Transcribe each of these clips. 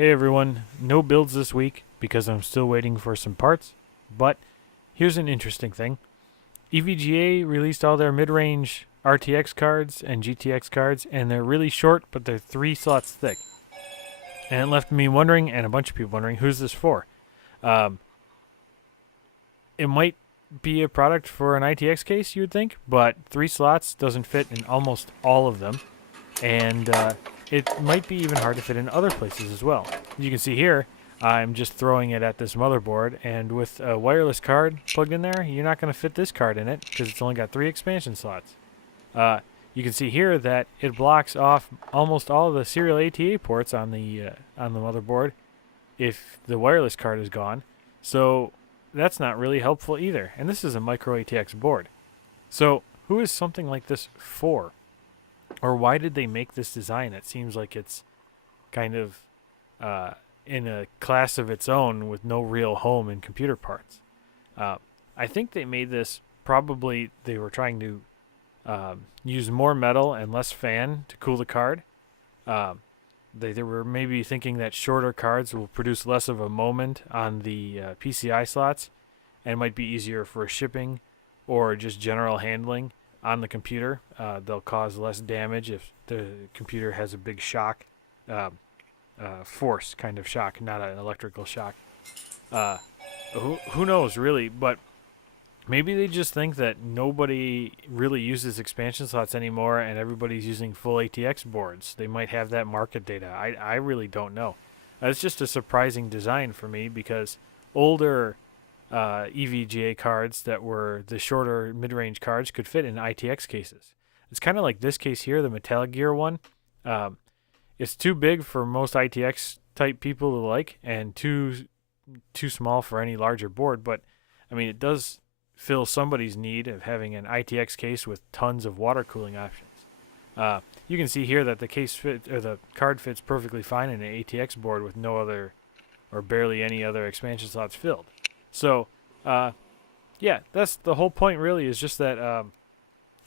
Hey everyone, no builds this week because I'm still waiting for some parts, but here's an interesting thing. EVGA released all their mid-range RTX cards and GTX cards, and they're really short, but they're 3 slots thick. And it left me wondering, and a bunch of people wondering, who's this for? Um, it might be a product for an ITX case, you would think, but 3 slots doesn't fit in almost all of them, and it might be even hard to fit in other places as well. You can see here, I'm just throwing it at this motherboard, and with a wireless card plugged in there, you're not going to fit this card in it because it's only got 3 expansion slots. You can see here that it blocks off almost all of the serial ATA ports on the motherboard if the wireless card is gone. So that's not really helpful either. And this is a micro ATX board. So who is something like this for? Or why did they make this design? It seems like it's kind of in a class of its own with no real home in computer parts. I think they made this probably they were trying to use more metal and less fan to cool the card. They were maybe thinking that shorter cards will produce less of a moment on the PCI slots and might be easier for shipping or just general handling on the computer. They'll cause less damage if the computer has a big shock, force kind of shock, not an electrical shock. Who knows, really, but maybe they just think that nobody really uses expansion slots anymore and everybody's using full ATX boards. They might have that market data. I really don't know. It's just a surprising design for me because older EVGA cards that were the shorter mid-range cards could fit in ITX cases. It's kind of like this case here, the Metallic Gear one. It's too big for most ITX type people to like and too small for any larger board, but I mean it does fill somebody's need of having an ITX case with tons of water cooling options. You can see here that the card fits perfectly fine in an ATX board with no other or barely any other expansion slots filled. So, yeah, that's the whole point really, is just that I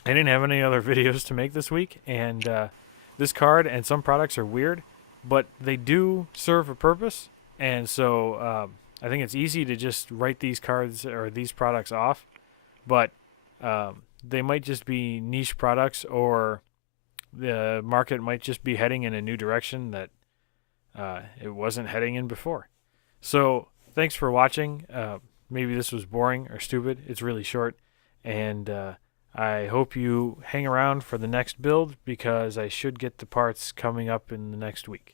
didn't have any other videos to make this week, and this card and some products are weird, but they do serve a purpose, and so I think it's easy to just write these cards or these products off, but they might just be niche products, or the market might just be heading in a new direction that it wasn't heading in before. So thanks for watching. Maybe this was boring or stupid. It's really short, and I hope you hang around for the next build because I should get the parts coming up in the next week.